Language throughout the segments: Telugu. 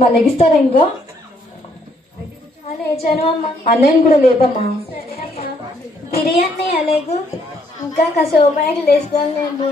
అమ్మా, లెగిస్తారా ఇంకా? లేచాను అమ్మ. అన్నయ్యని కూడా లేపమ్మా. గిరి అన్నయ్య లేగు, ఇంకా కసేపు లేస్తాను నేను.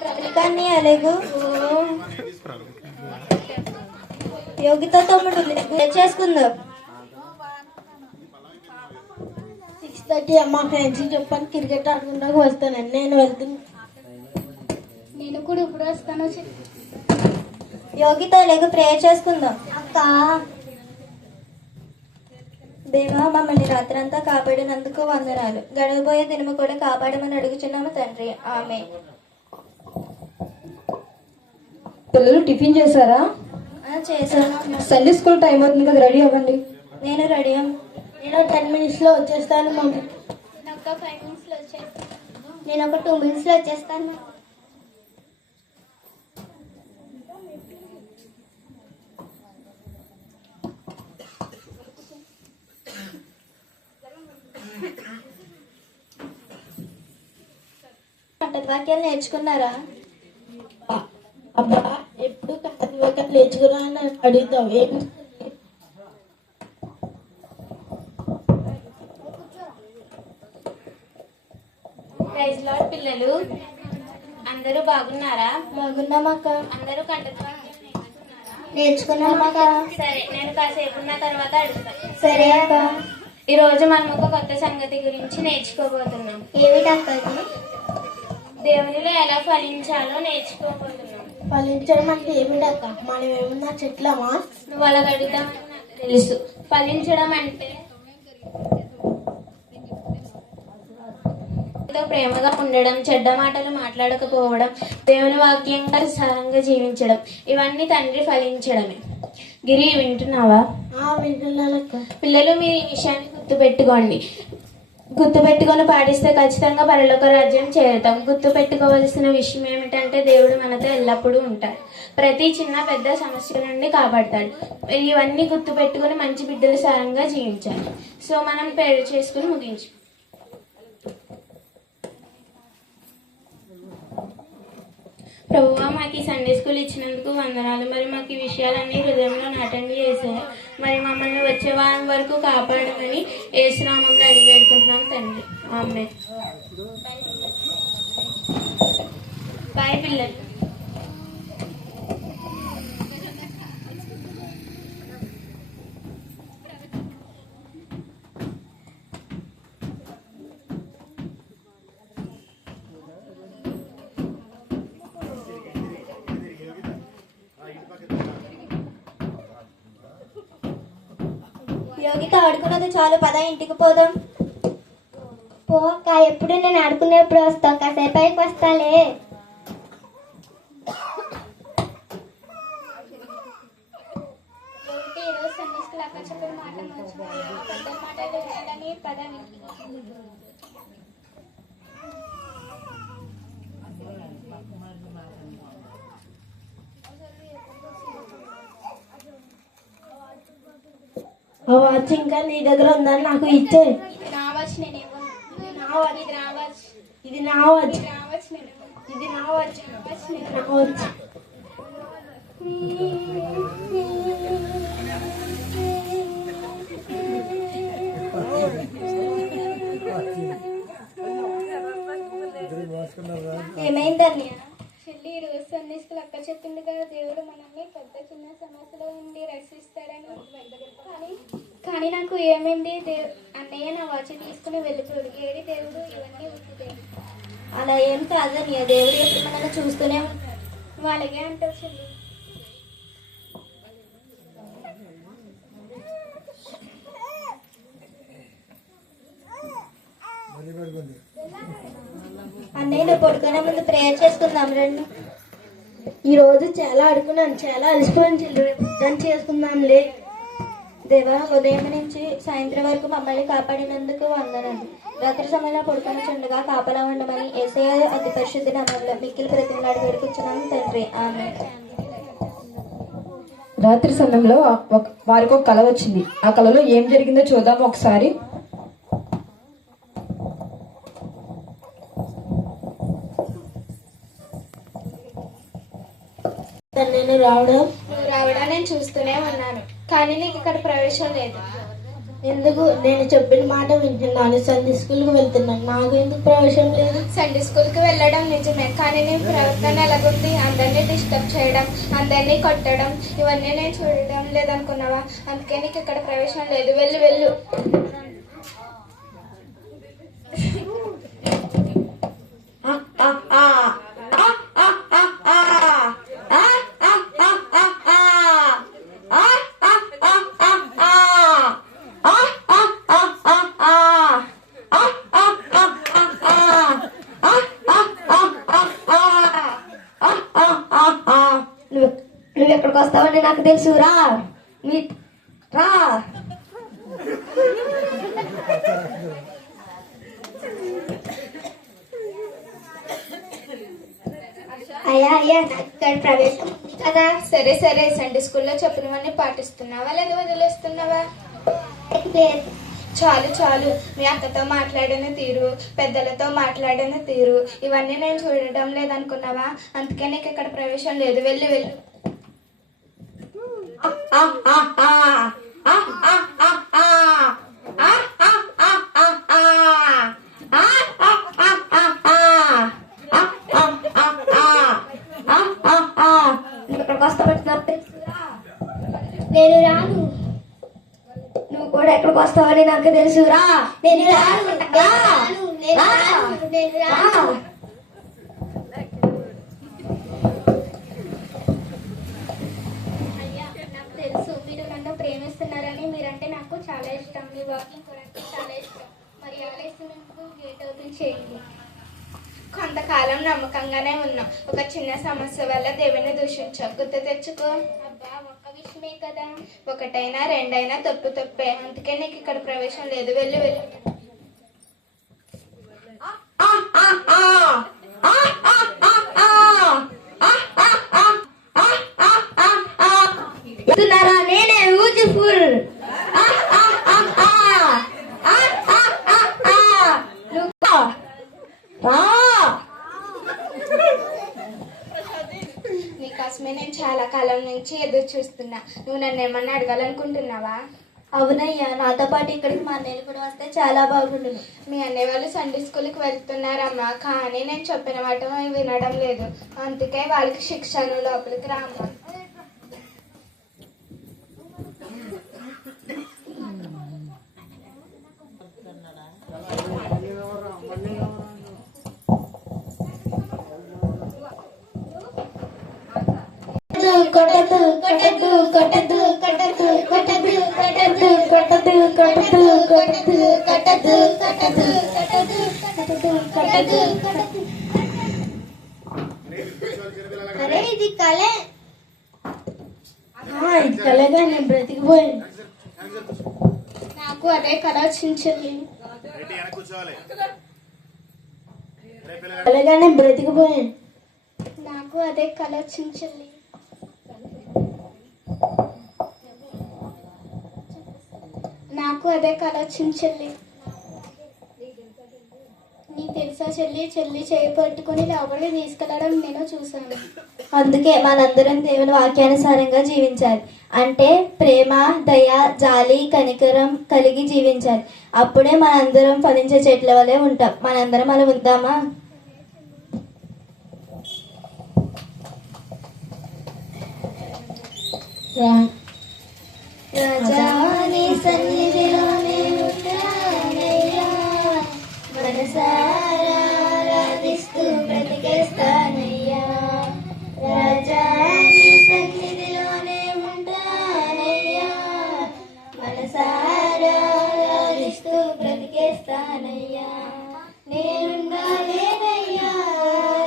ప్రవళిక అన్నయ్య లేగు. యోగిత తమ్ముడు చేసుకుందాం. 6:30 అమ్మ. ఫ్రెండ్స్ చెప్పాను క్రికెట్ ఆడుకుంటా వస్తానండి. నేను వెళ్తాను. నేను కూడా ఇప్పుడు వస్తాను. యోగిత లేగు, ప్రేయర్ చేసుకుందాం. అక్క, దేవా మమ్మల్ని రాత్రంతా కాపాడినందుకు వందనాలు. గడవబోయే దినము కూడా కాపాడమని అడుగుచున్నాము తండ్రి. ఆమె. పిల్లలు టిఫిన్ చేశారా? చేశాను. సండే స్కూల్ టైం అవుతుంది కదా, రెడీ అవ్వండి. నేను రెడీ. నేను 10 minutes లో వచ్చేస్తాను మమ్మీ. నేను ఒక 5 minutes లో వచ్చేస్తాను. నేను ఒక 2 minutes లో వచ్చేస్తాను. వాక్యాలు నేర్చుకున్నారా? అబ్బా, ఎప్పుడు కంటది వాక్యాలు నేర్చుకున్నా అని అడుగుతావు. ఏమి ప్రైజ్ లార్డ్ పిల్లలు, అందరూ బాగున్నారా? బాగున్నాం అక్క. అందరూ కంటత్వం నేర్చుకున్నాం అక్క. సరే, నేను కాసేపు ఉన్న తర్వాత అడుగుతాను. సరే అక్క. ఈ రోజు మనం ఒక కొత్త సంగతి గురించి నేర్చుకోబోతున్నాం. ఏమిటక్క? దేవునిలో ఎలా ఫలించాలో నేర్చుకోబోతున్నాం. ఫలించడం అంటే ఏమిటక్క? మనం ఏమన్నా చెట్లమా? నువ్వు అలా అడుగుతామని నాకు తెలుసు. ఫలించడం అంటే ప్రేమగా ఉండడం, చెడ్డ మాటలు మాట్లాడకపోవడం, దేవుని వాక్యంగా సారంగా జీవించడం, ఇవన్నీ తండ్రి ఫలించడమే. గిరి, వింటున్నావా? వింటున్నానక్క. పిల్లలు, మీరు ఈ విషయాన్ని గుర్తుపెట్టుకొని పాటిస్తే ఖచ్చితంగా పరలోక రాజ్యం చేరుతాం. గుర్తుపెట్టుకోవలసిన విషయం ఏమిటంటే దేవుడు మనతో ఎల్లప్పుడూ ఉంటాడు. ప్రతి చిన్న పెద్ద సమస్య నుండి కాపాడతాడు. ఇవన్నీ గుర్తుపెట్టుకొని మంచి బిడ్డలు సారంగా జీవించాలి. సో మనం పేరు చేసుకుని ముగించు. ప్రభువా, మాకు ఈ సండే స్కూల్ ఇచ్చినందుకు వందనాలు. మరి మాకు ఈ విషయాలన్నీ హృదయంలో నాటండి యేసయ్య. మరి మమ్మల్ని వచ్చే వారం వరకు కాపాడమని యేసు నామములో అడిగి వేడుకుంటున్నాం తండ్రి. ఆమేన్. బాయ్ పిల్లలు. యోగిత, ఆడుకున్నది చాలు, పద ఇంటికి పోదాం. పో అక్క, ఎప్పుడు నేను ఆడుకునేప్పుడు వస్తావు. కాసేపు అయికి వస్తాలే. వాచ్ ఇంకా నీ దగ్గర ఉందని నాకు ఇచ్చే. ఇది నా వాచ్. ఇది నా వాచ్. ఇది నా వాచ్. ఇది నా వాచ్. ఏమైంది అన్నయ్య? చెల్లి, ఈ రోజు సండే స్కూల్ అక్క చెప్పింది కదా, దేవుడు మనల్ని పెద్ద చిన్న సమస్యలో నుండి రక్షిస్తాడని. కానీ నాకు ఏమైంది? అన్నయ్య నా వాచ్ తీసుకుని వెళ్ళిపోయాడు. ఏడి దేవుడు? ఇవన్నీ ఉంటుంది. అలా ఏం కాదన్నయ్య, దేవుడు ఎప్పుడు మనల్ని చూస్తూనే ఉంటాడు. వాళ్ళగే అంటారు చెల్లి. అన్నయ్య, నువ్వు పడుకునే ముందు ప్రేయర్ చేసుకుందాం రండి. ఈ రోజు చాలా ఆడుకున్నాను, చాలా అలసిపోయింది. రేపు చేసుకుందాంలే. దేవా, ఉదయం నుంచి సాయంత్రం వరకు మమ్మల్ని కాపాడినందుకు వందనాలు. రాత్రి సమయంలో పడుకొని చుండగా కాపలా ఉండమని యేసయ్య అతి పరిశుద్ధ నామములో మిక్కిలి బ్రతిమలాడి వేడుకొచ్చున్నాము తండ్రి. ఆమేన్. రాత్రి సమయంలో వారికి ఒక కల వచ్చింది. ఆ కలలో ఏం జరిగిందో చూద్దాము ఒకసారి. నేను రావడం? నువ్వు రావడం నేను చూస్తూనే ఉన్నాను, కానీ నీకు ఇక్కడ ప్రవేశం లేదు. ఎందుకు? నేను చెప్పిన మాట వింటున్నాను, సండే స్కూల్కి వెళ్తున్నాను, నాకు ఎందుకు ప్రవేశం లేదు? సండే స్కూల్కి వెళ్ళడం నిజమే, కానీ నీ ప్రవర్తన ఎలాగుంది? అందరినీ డిస్టర్బ్ చేయడం, అందరినీ కొట్టడం, ఇవన్నీ నేను చూడడం లేదనుకున్నావా? అందుకే నీకు ఇక్కడ ప్రవేశం లేదు. వెళ్ళు వెళ్ళు. నువ్వు ఎక్కడికి వస్తావని నాకు తెలుసు. రా రా. అయ్యా అయ్యా, నాకు ఇక్కడ ప్రవేశం ఉంది కదా. సరే సరే, సండే స్కూల్లో చెప్పినవన్నీ పాటిస్తున్నావా లేదా వదిలేస్తున్నావా? చాలు చాలు, మీ అక్కతో మాట్లాడిన తీరు, పెద్దలతో మాట్లాడిన తీరు, ఇవన్నీ నేను చూడడం లేదనుకున్నావా? అందుకే నీకు ఇక్కడ ప్రవేశం లేదు. వెళ్ళు వెళ్ళు. నేను రాను. నువ్వు కూడా ఎక్కడికి వస్తావని నాకు తెలుసు. రా. నేను రాను. అయ్యా, నాకు తెలుసు మీరు నన్ను ప్రేమిస్తున్నారని. మీరంటే నాకు చాలా ఇష్టం. మీ వాకింగ్ కూడా చాలా ఇష్టం. మరి ఆలస్యంకు గేట్ ఓపెన్ చేయండి. కొంతకాలం నమ్మకంగానే ఉన్నాం. ఒక చిన్న సమస్య వల్ల దేవుని దూషించాం. గుర్తు తెచ్చుకో. అబ్బా, ఒక్క విషయమే కదా. ఒకటైనా రెండైనా తప్పు తప్పే. అందుకే నీకు ఇక్కడ ప్రవేశం లేదు. వెళ్ళు వెళ్ళు. నేనే బ్యూటిఫుల్. నీకోసమే నేను చాలా కాలం నుంచి ఎదురు చూస్తున్నా. నువ్వు నన్ను ఏమన్నా అడగాలనుకుంటున్నావా? అవునయ్యా, నాతో పాటు ఇక్కడికి మా అన్నయ్యలు కూడా వస్తే చాలా బాగుంటుంది. మీ అన్నయ్య వాళ్ళు సండే స్కూల్కి వెళ్తున్నారమ్మా, కానీ నేను చెప్పిన మాట వినడం లేదు. అందుకే వాళ్ళకి శిక్షను లోపలికి రామ్మా. కొట్టదు కొట్టదు కొట్టదు కొట్టదు కొట్టదు కొట్టదు కొట్టదు కొట్టదు కొట్టదు కొట్టదు కొట్టదు కొట్టదు కొట్టదు కొట్టదు. అరే, ఇది కలే. ఇది కలగా నేను బ్రతికిపోయాను. నాకు అదే కళ వచ్చింది. కలగా నేను బ్రతికిపోయాను. నాకు అదే కళ వచ్చింది. నాకు అదే కళ వచ్చింది చెల్లి. నీకు తెలుసా చెల్లి, చెల్లి చేయి పట్టుకుని లోపలికి తీసుకెళ్లడం నేను చూశాను. అందుకే మనందరం దేవుని వాక్యానుసారంగా జీవించాలి. అంటే ప్రేమ, దయ, జాలి, కనికరం కలిగి జీవించాలి. అప్పుడే మనందరం ఫలించే చెట్ల వలె ఉంటాం. మనందరం అలా ఉందామా? రాజాని సన్నిధిలోనే ఉంటానయ్యా, మనసారా ఆరాధిస్తూ బ్రతికేస్తానయ్యా. రాజాని సన్నిధిలోనే ఉంటానయ్యా, మనసారా ఆరాధిస్తూ బ్రతికేస్తానయ్యా. నేనుండాలేనయ్యా,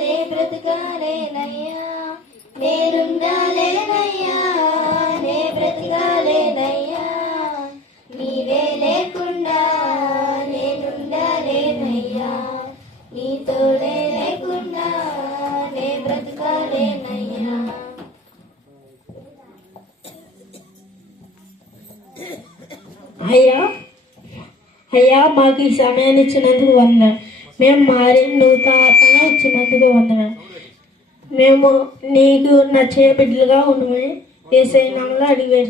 నే బ్రతకాలేనయ్యా. నేనుండాలేనయ్యా, నే బ్రతకాలేనయ్యా. నీవే లేకుండా నేనుండాలేనయ్యా, నీ తోడే లేకుండా నే బ్రతకాలేనయ్యా. అయ్యా అయ్యా, మాకు ఈ సమయాన్ని ఇచ్చినందుకు వందనాలు. మేము మారి నూతన ఇచ్చినందుకు వందనాలు. మేము నీకు నచ్చే బిడ్డలుగా ఉండమని యేసయ్య నామములో అడిగి